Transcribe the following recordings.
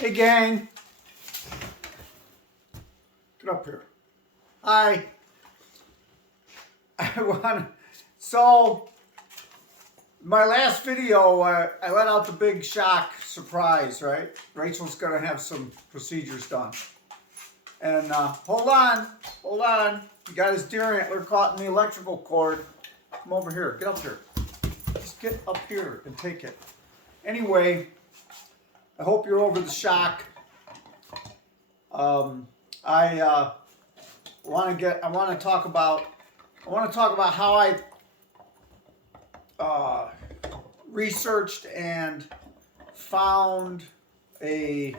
Hey gang, get up here. Hi. So my last video, I let out the big shock surprise, right? Rachel's gonna have some procedures done. And hold on. He got his deer antler caught in the electrical cord. Come over here, get up here. Just get up here and take it. Anyway, I hope you're over the shock. I want to talk about how I researched and found a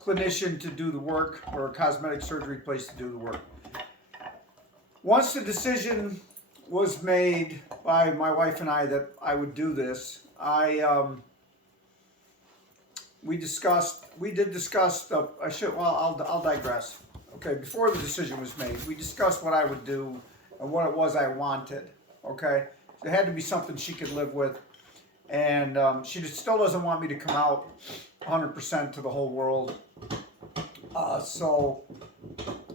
clinician to do the work, or a cosmetic surgery place to do the work. Once the decision was made by my wife and I that I would do this, we did discuss I'll digress. Okay, before the decision was made, we discussed what I would do and what it was I wanted. Okay, it had to be something she could live with, and she still doesn't want me to come out 100% to the whole world. But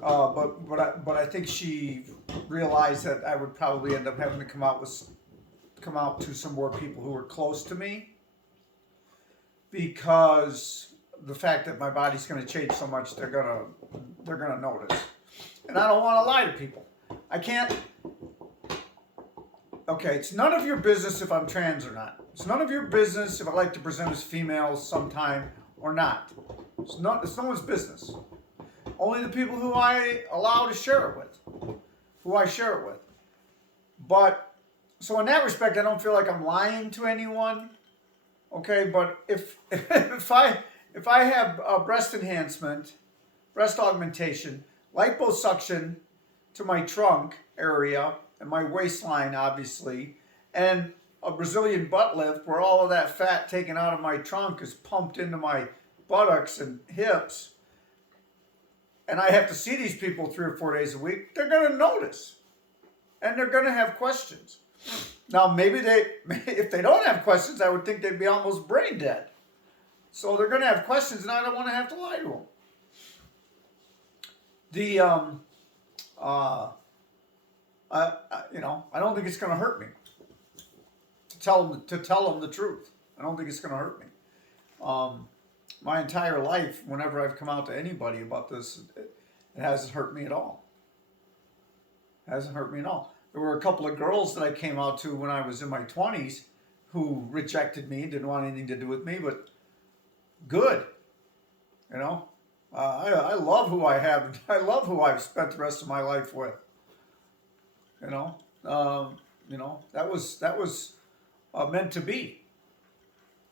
I think she realized that I would probably end up having to come out to some more people who were close to me, because the fact that my body's going to change so much, they're gonna notice, and I don't want to lie to people. I can't. Okay, it's none of your business if I'm trans or not. It's none of your business if I like to present as female sometime or not. It's no one's business. Only the people who I allow to share it with, But so in that respect, I don't feel like I'm lying to anyone. Okay, but if I have breast enhancement, breast augmentation, liposuction to my trunk area and my waistline, obviously, and a Brazilian butt lift where all of that fat taken out of my trunk is pumped into my buttocks and hips, and I have to see these people 3 or 4 days a week, they're going to notice. And they're going to have questions. Now, maybe if they don't have questions, I would think they'd be almost brain dead. So they're going to have questions, and I don't want to have to lie to them. I don't think it's going to hurt me to tell them the truth. I don't think it's going to hurt me. My entire life, whenever I've come out to anybody about this, it hasn't hurt me at all. There were a couple of girls that I came out to when I was in my 20s who rejected me, didn't want anything to do with me, but good. I love who I have. I love who I've spent the rest of my life with. That was meant to be.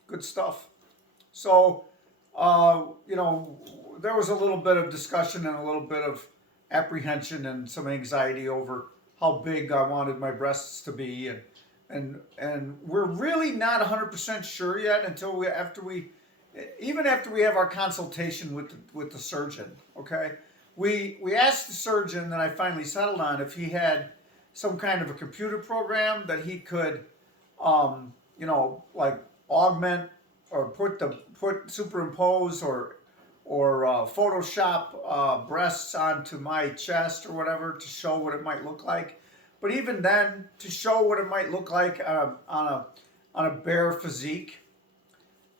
Good stuff. So, there was a little bit of discussion and a little bit of apprehension and some anxiety over how big I wanted my breasts to be, and we're really not 100% sure yet until after we have our consultation with the surgeon. Okay, we asked the surgeon that I finally settled on if he had some kind of a computer program that he could, like augment or superimpose or Photoshop breasts onto my chest or whatever to show what it might look like. But even then, to show what it might look like on a bare physique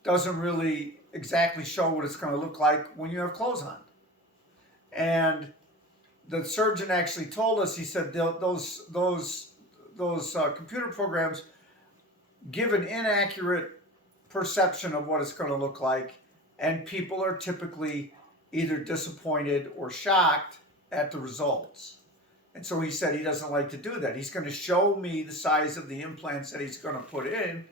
doesn't really exactly show what it's going to look like when you have clothes on. And the surgeon actually told us, he said those computer programs give an inaccurate perception of what it's going to look like, and people are typically either disappointed or shocked at the results. And so he said he doesn't like to do that. He's going to show me the size of the implants that he's going to put in,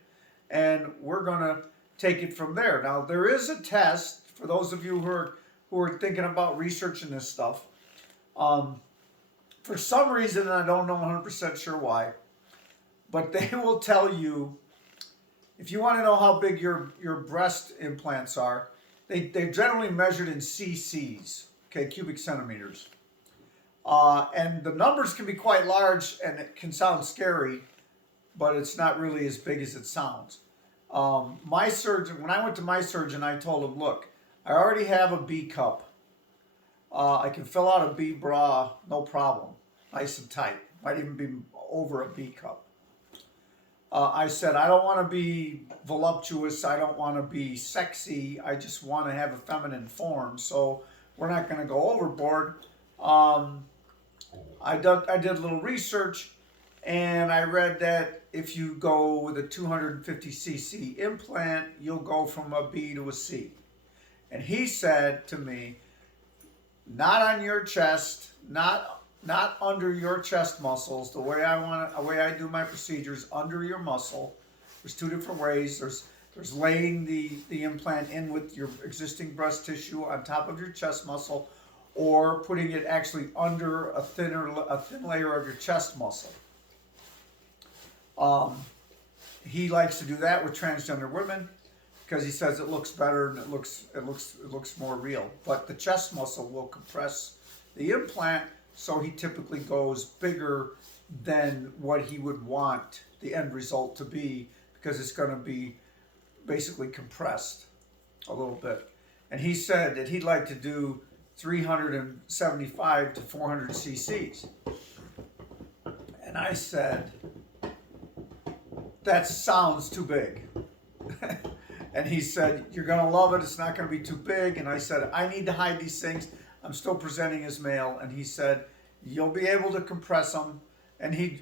and we're going to take it from there. Now, there is a test for those of you who are thinking about researching this stuff. For some reason, I don't know 100% sure why, but they will tell you, if you want to know how big your breast implants are, they're generally measured in cc's, okay, cubic centimeters. And the numbers can be quite large, and it can sound scary, but it's not really as big as it sounds. My surgeon, when I went to my surgeon, I told him, look, I already have a B cup. I can fill out a B bra, no problem. Nice and tight. Might even be over a B cup. I said, I don't want to be voluptuous. I don't want to be sexy. I just want to have a feminine form. So we're not going to go overboard. I did a little research, and I read that if you go with a 250cc implant, you'll go from a B to a C. And he said to me, not on your chest, not under your chest muscles. The way I do my procedures, under your muscle. There's two different ways. There's laying the implant in with your existing breast tissue on top of your chest muscle, or putting it actually under a thin layer of your chest muscle. He likes to do that with transgender women because he says it looks better and it looks more real. But the chest muscle will compress the implant, so he typically goes bigger than what he would want the end result to be, because it's going to be basically compressed a little bit. And he said that he'd like to do 375 to 400 cc's. And I said, that sounds too big. And he said, you're going to love it. It's not going to be too big. And I said, I need to hide these things. I'm still presenting as male. And he said, you'll be able to compress them. And he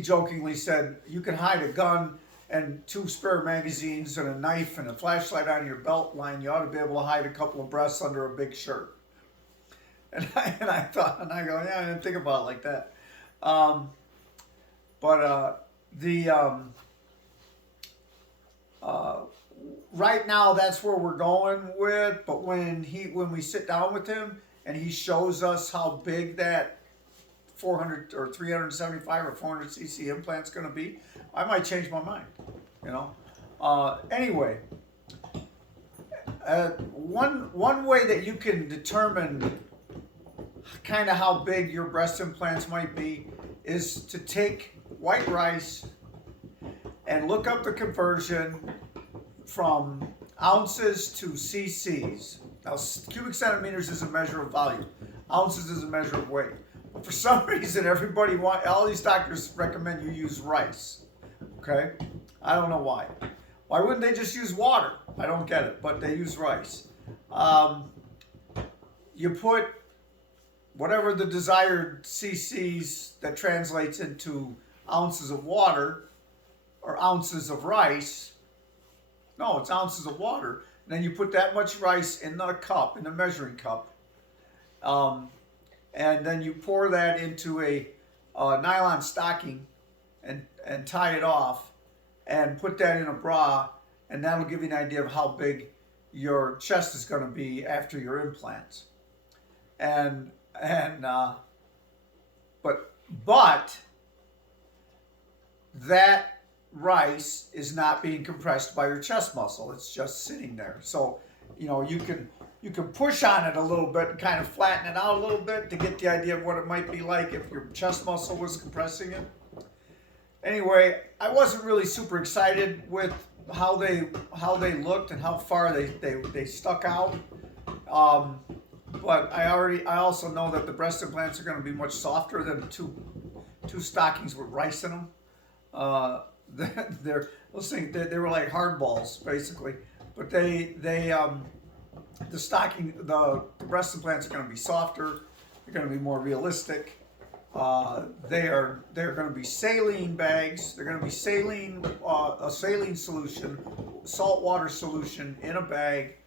jokingly said, you can hide a gun and 2 spare magazines and a knife and a flashlight on your belt line. You ought to be able to hide a couple of breasts under a big shirt. And I thought, and I go, yeah, I didn't think about it like that. Right now, that's where we're going with. But when we sit down with him and he shows us how big that 400 or 375 or 400 cc implant's going to be, I might change my mind. Anyway, one way that you can determine kind of how big your breast implants might be is to take white rice and look up the conversion from ounces to cc's. Now, cubic centimeters is a measure of volume. Ounces is a measure of weight. But for some reason, all these doctors recommend you use rice. Okay? I don't know why. Why wouldn't they just use water? I don't get it, but they use rice. You put whatever the desired cc's that translates into ounces of water or ounces of rice. No, it's ounces of water. And then you put that much rice in the cup, in the measuring cup. And then you pour that into a nylon stocking and tie it off and put that in a bra, and that'll give you an idea of how big your chest is going to be after your implants. But that rice is not being compressed by your chest muscle. It's just sitting there. So, you can push on it a little bit and kind of flatten it out a little bit to get the idea of what it might be like if your chest muscle was compressing it. Anyway, I wasn't really super excited with how they looked and how far they stuck out. But I also know that the breast implants are going to be much softer than two stockings with rice in them. They were like hard balls basically, but the breast implants are going to be softer. They're going to be more realistic. They're going to be saline bags. They're going to be a saline solution, saltwater solution in a bag,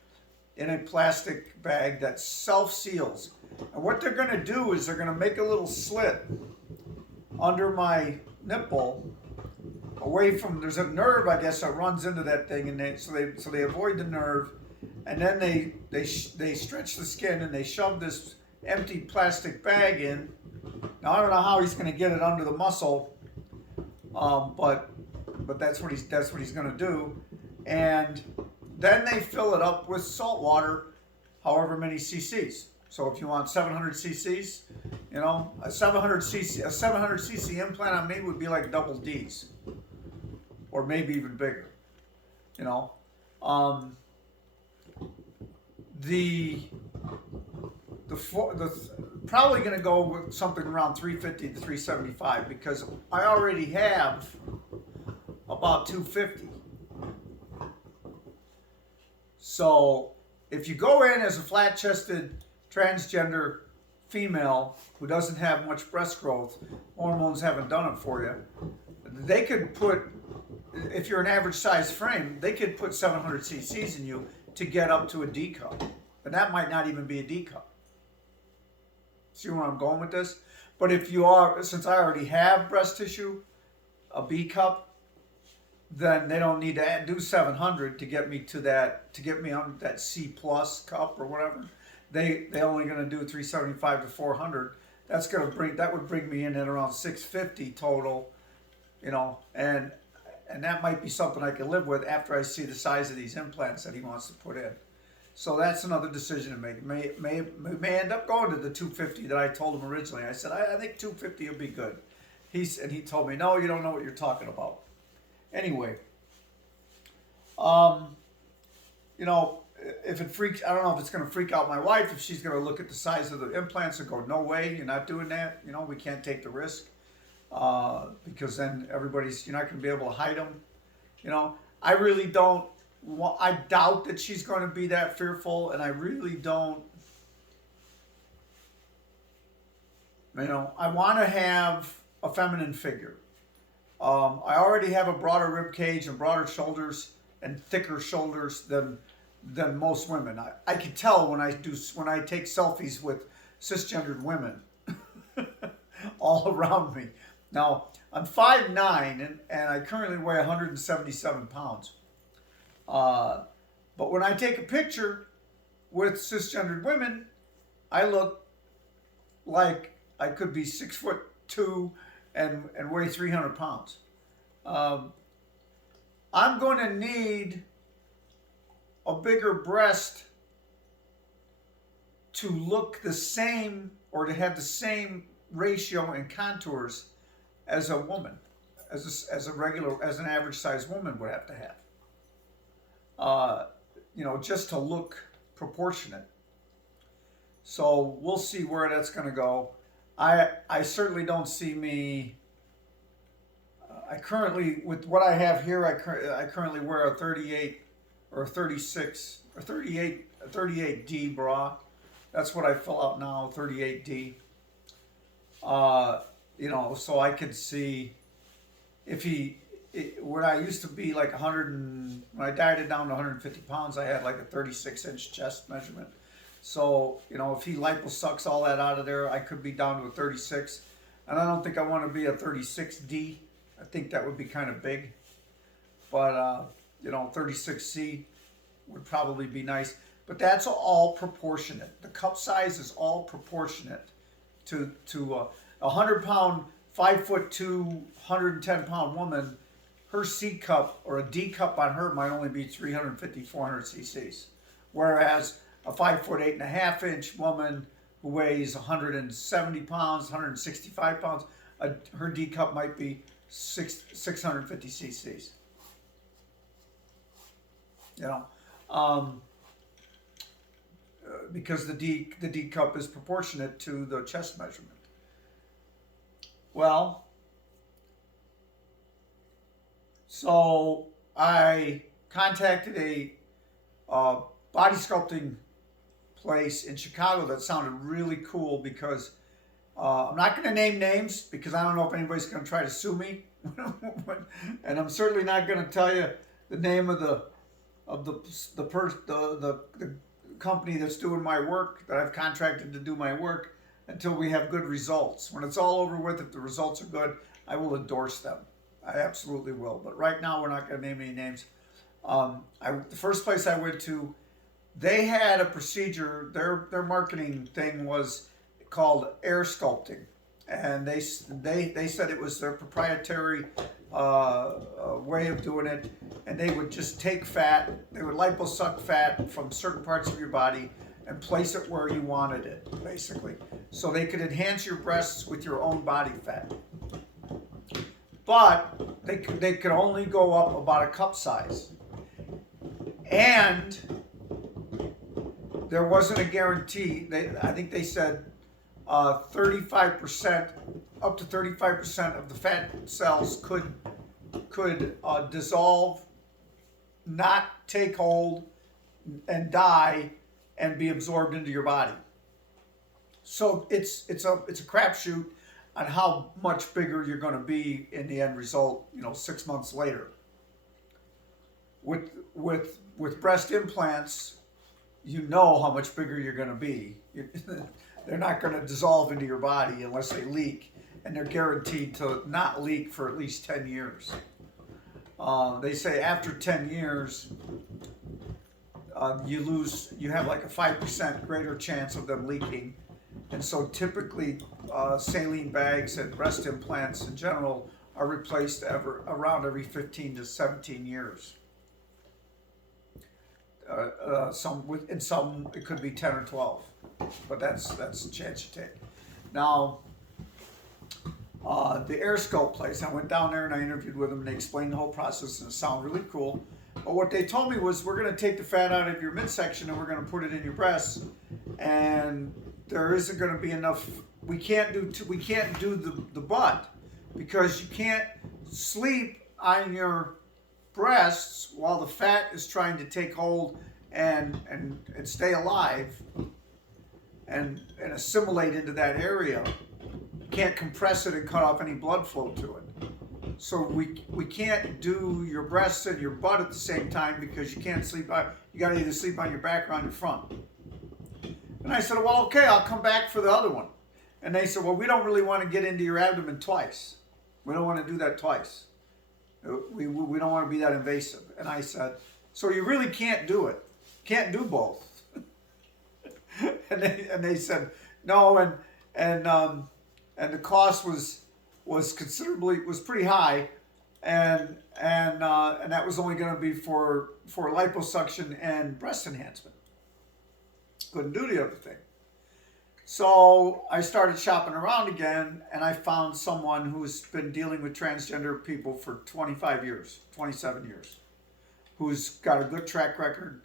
in a plastic bag that self-seals. And what they're going to do is they're going to make a little slit under my nipple, away from, there's a nerve, I guess, that runs into that thing, and so they avoid the nerve, and then they stretch the skin and they shove this empty plastic bag in. Now I don't know how he's going to get it under the muscle, but that's what he's going to do, and then they fill it up with salt water, however many cc's. So if you want 700 cc's, a 700 cc implant on me would be like double D's, or maybe even bigger. the probably going to go with something around 350 to 375 because I already have about 250. So if you go in as a flat-chested transgender female who doesn't have much breast growth, hormones haven't done it for you, they could put, if you're an average size frame, they could put 700 cc's in you to get up to a D cup. And that might not even be a D cup. See where I'm going with this? But if you are, since I already have breast tissue, a B cup, then they don't need to do 700 to get me to that, to get me on that C plus cup or whatever. They only going to do 375 to 400. That's going to bring, that would bring me in at around 650 total, you know, and that might be something I can live with after I see the size of these implants that he wants to put in. So that's another decision to make. May end up going to the 250 that I told him originally. I said, I think 250 will be good. He told me, no, you don't know what you're talking about. Anyway, you know, if it freaks, I don't know if it's going to freak out my wife, if she's going to look at the size of the implants and go, no way, you're not doing that. You know, we can't take the risk. Because then you're not going to be able to hide them. You know, I really don't, I doubt that she's going to be that fearful, and I really don't, you know, I want to have a feminine figure. I already have a broader rib cage and broader shoulders and thicker shoulders than most women. I can tell when I take selfies with cisgendered women all around me. Now, I'm 5'9", and I currently weigh 177 pounds. But when I take a picture with cisgendered women, I look like I could be 6'2" and weigh 300 pounds. I'm going to need a bigger breast to look the same or to have the same ratio and contours as a woman, as an average sized woman would have to have. You know, just to look proportionate. So we'll see where that's going to go. I certainly don't see me. I currently, with what I have here, I currently wear a 38 or a 36 or 38D bra. That's what I fill out now, 38D. You know, so I could see if when I used to be like 100 and when I dieted down to 150 pounds, I had like a 36-inch chest measurement. So, you know, if he liposucks all that out of there, I could be down to a 36. And I don't think I want to be a 36D. I think that would be kind of big. But, you know, 36C would probably be nice. But that's all proportionate. The cup size is all proportionate to a 100-pound, 5'2", 110-pound woman. Her C cup or a D cup on her might only be 350, 400 cc's. Whereas a 5'8.5" woman who weighs 170 pounds, 165 pounds, her D cup might be 650 cc's. You know, because the D cup is proportionate to the chest measurement. Well, so I contacted a body sculpting place in Chicago that sounded really cool because I'm not going to name names because I don't know if anybody's going to try to sue me, and I'm certainly not going to tell you the name of the company that's doing my work, that I've contracted to do my work, until we have good results. When it's all over with, if the results are good, I will endorse them. I absolutely will. But right now, we're not going to name any names. The first place I went to, they had a procedure. Their marketing thing was called air sculpting, and they said it was their proprietary way of doing it. And they would just take fat. They would liposuck fat from certain parts of your body and place it where you wanted it, basically. So they could enhance your breasts with your own body fat. But they could only go up about a cup size. And there wasn't a guarantee. I think they said 35%, up to 35% of the fat cells could dissolve, not take hold, and die, and be absorbed into your body. So it's a crapshoot on how much bigger you're going to be in the end result. 6 months later. With breast implants, how much bigger you're going to be. They're not going to dissolve into your body unless they leak, and they're guaranteed to not leak for at least 10 years. They say after 10 years, you have like a 5% greater chance of them leaking. And so typically saline bags and breast implants in general are replaced around every 15 to 17 years. In some it could be 10 or 12, but that's the chance you take. Now, the AirSculpt place, I went down there and I interviewed with them, and they explained the whole process, and it sounded really cool. But what they told me was, we're going to take the fat out of your midsection and we're going to put it in your breasts, and there isn't going to be enough. We can't do the butt, because you can't sleep on your breasts while the fat is trying to take hold and stay alive and assimilate into that area. You can't compress it and cut off any blood flow to it. So we can't do your breasts and your butt at the same time, because you can't sleep on. You got to either sleep on your back or on your front. And I said, well, okay, I'll come back for the other one. And they said, well, we don't really want to get into your abdomen twice. We don't want to do that twice. We don't want to be that invasive. And I said, so you really can't do it. Can't do both. and they said, no, and the cost was pretty high, and that was only going to be for liposuction and breast enhancement. Couldn't do the other thing. So I started shopping around again, and I found someone who's been dealing with transgender people for 25 years, 27 years, who's got a good track record,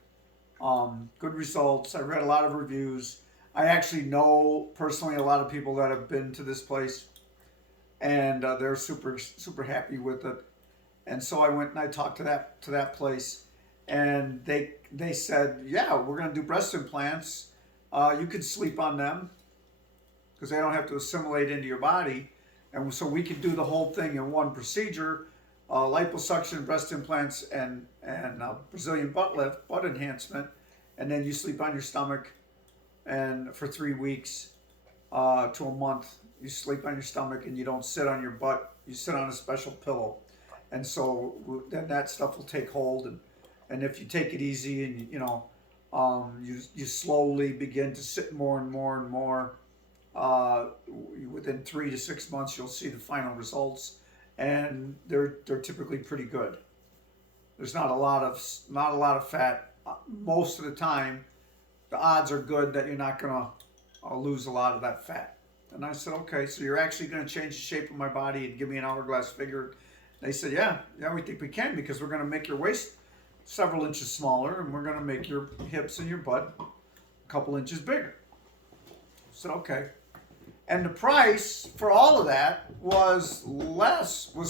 good results. I read a lot of reviews. I actually know personally a lot of people that have been to this place, and they're super, super happy with it. And so I went and I talked to that place, and they said, yeah, we're going to do breast implants. You can sleep on them because they don't have to assimilate into your body. And so we could do the whole thing in one procedure, liposuction, breast implants, and Brazilian butt lift, butt enhancement. And then you sleep on your stomach, and for 3 weeks to a month, you sleep on your stomach and you don't sit on your butt. You sit on a special pillow. And so then that stuff will take hold. And if you take it easy and, you slowly begin to sit more and more and more, within 3 to 6 months, you'll see the final results. And they're typically pretty good. There's not a lot of fat. Most of the time, the odds are good that you're not going to lose a lot of that fat. And I said, okay, so you're actually going to change the shape of my body and give me an hourglass figure? They said, yeah, we think we can, because we're going to make your waist several inches smaller, and we're going to make your hips and your butt a couple inches bigger. I said, okay. And the price for all of that was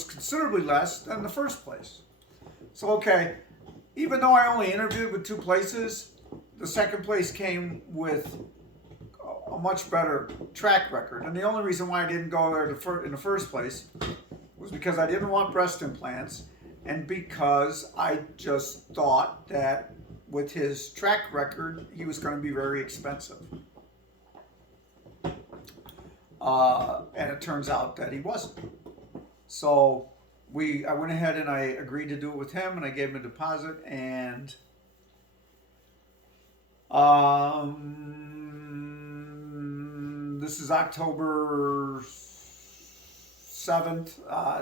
considerably less than the first place. So, okay, even though I only interviewed with 2 places, the second place came with a much better track record. And the only reason why I didn't go there in the first place was because I didn't want breast implants, and because I just thought that with his track record, he was going to be very expensive. And it turns out that he wasn't. So I went ahead and I agreed to do it with him, and I gave him a deposit, and this is October 7th.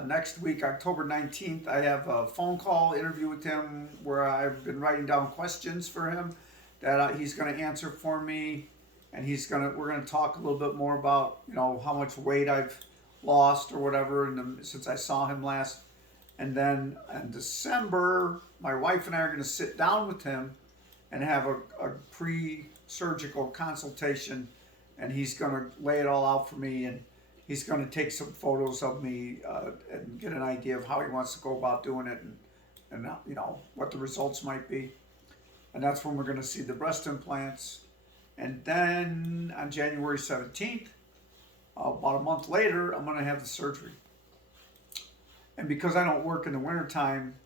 Next week, October 19th, I have a phone call interview with him where I've been writing down questions for him that he's going to answer for me, and we're going to talk a little bit more about how much weight I've lost or whatever since I saw him last. And then in December, my wife and I are going to sit down with him and have a surgical consultation, and he's going to lay it all out for me, and he's going to take some photos of me and get an idea of how he wants to go about doing it, and you know, what the results might be. And that's when we're going to see the breast implants. And then on January 17th, about a month later, I'm going to have the surgery. And because I don't work in the wintertime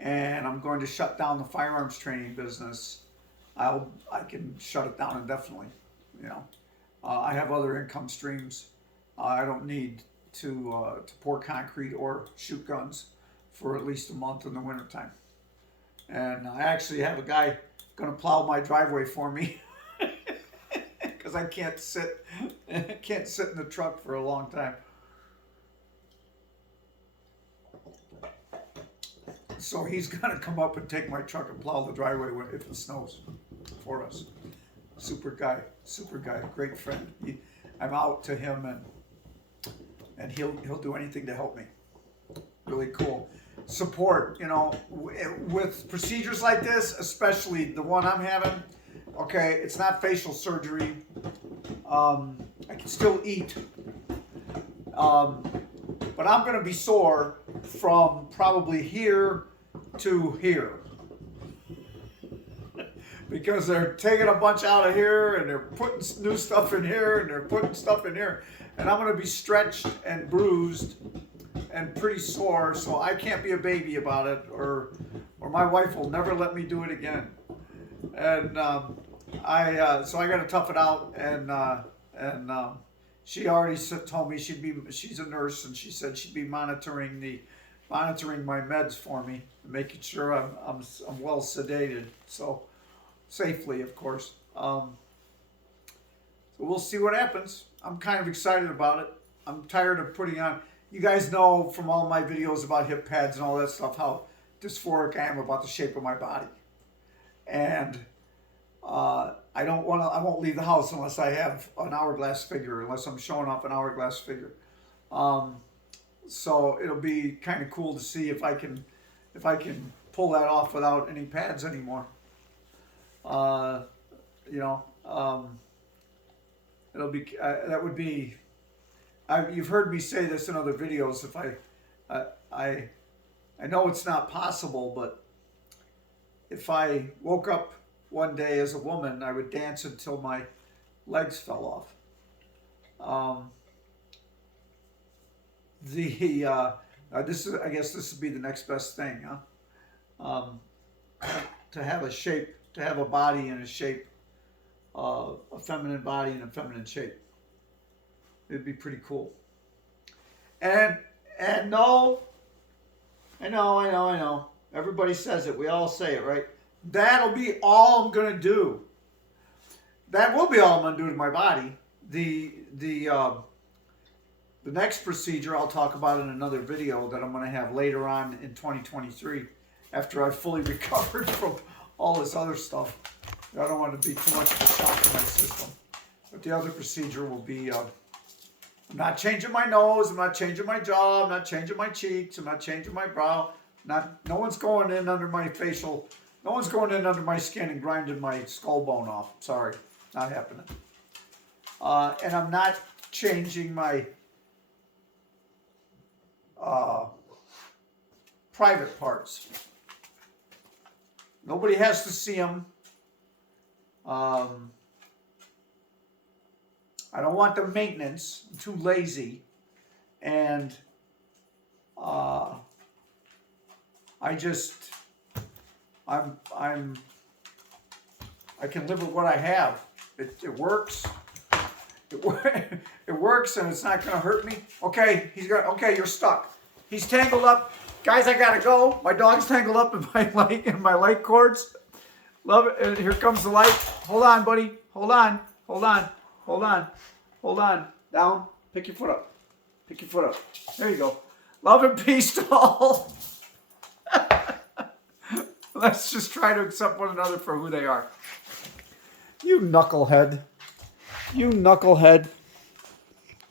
and I'm going to shut down the firearms training business, I can shut it down indefinitely. You know, I have other income streams. I don't need to pour concrete or shoot guns for at least a month in the wintertime. And I actually have a guy going to plow my driveway for me because I can't sit in the truck for a long time. So he's going to come up and take my truck and plow the driveway if it snows for us. Super guy, great friend. I'm out to him, and he'll do anything to help me. Really cool. Support, you know, with procedures like this, especially the one I'm having. Okay, it's not facial surgery. I can still eat. But I'm going to be sore from probably here to here. Because they're taking a bunch out of here, and they're putting new stuff in here, and they're putting stuff in here. And I'm going to be stretched and bruised and pretty sore, so I can't be a baby about it, or my wife will never let me do it again. And so I got to tough it out, and she already told me she's a nurse, and she said she'd be monitoring my meds for me, making sure I'm well sedated, so safely, of course. So we'll see what happens. I'm kind of excited about it. I'm tired of putting on. You guys know from all my videos about hip pads and all that stuff how dysphoric I am about the shape of my body, and I won't leave the house unless I have an hourglass figure, unless I'm showing off an hourglass figure. So it'll be kind of cool to see if I can pull that off without any pads anymore. You know, it'll be that would be. You've heard me say this in other videos. If I know it's not possible, but if I woke up one day as a woman, I would dance until my legs fell off. I guess this would be the next best thing, huh? To have a shape, to have a body and a shape, a feminine body and a feminine shape. It'd be pretty cool. And no, I know. Everybody says it. We all say it, right? That'll be all I'm gonna do. That will be all I'm gonna do to my body. The next procedure I'll talk about in another video that I'm gonna have later on in 2023, after I've fully recovered from all this other stuff. I don't want to be too much of a shock to my system. But the other procedure will be. I'm not changing my nose, I'm not changing my jaw, I'm not changing my cheeks, I'm not changing my brow. No one's going in under my facial, no one's going in under my skin and grinding my skull bone off. Sorry, not happening. And I'm not changing my private parts. Nobody has to see them. I don't want the maintenance. I'm too lazy, and I can live with what I have. It works. It works, and it's not going to hurt me. Okay, okay, you're stuck. He's tangled up, guys. I gotta go. My dog's tangled up in my light cords. Love it. And here comes the light. Hold on, buddy. Hold on. Down. Pick your foot up. There you go. Love and peace to all. Let's just try to accept one another for who they are. You knucklehead.